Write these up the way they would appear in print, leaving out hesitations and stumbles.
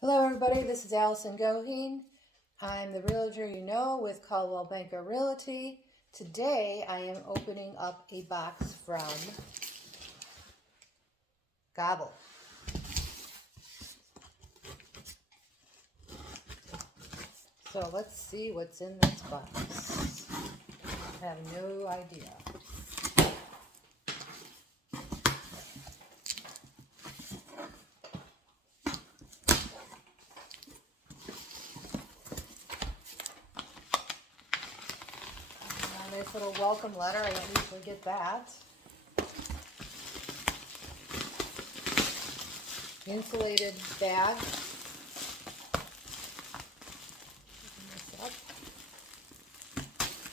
Hello everybody, this is Allison Goheen. I'm the realtor you know with Caldwell Banker Realty. Today I am opening up a box from Gobble. So let's see what's in this box. I have no idea. Nice little welcome letter. I don't usually get that. Insulated bag. Open this up.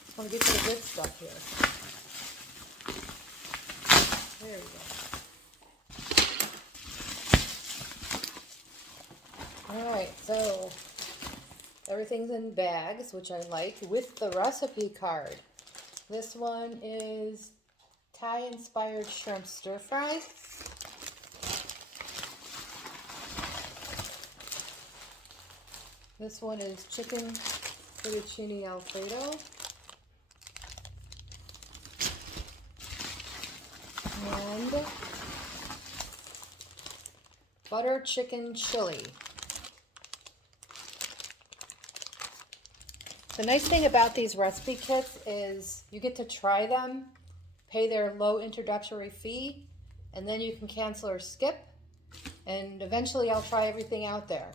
Just want to get to the good stuff here. There we go. Alright, so everything's in bags, which I like, with the recipe card. This one is Thai-inspired shrimp stir fry. This one is chicken fettuccine alfredo. And butter chicken chili. The nice thing about these recipe kits is you get to try them, pay their low introductory fee, and then you can cancel or skip. And eventually I'll try everything out there.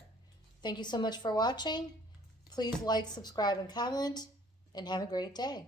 Thank you so much for watching. Please like, subscribe, and comment, and have a great day.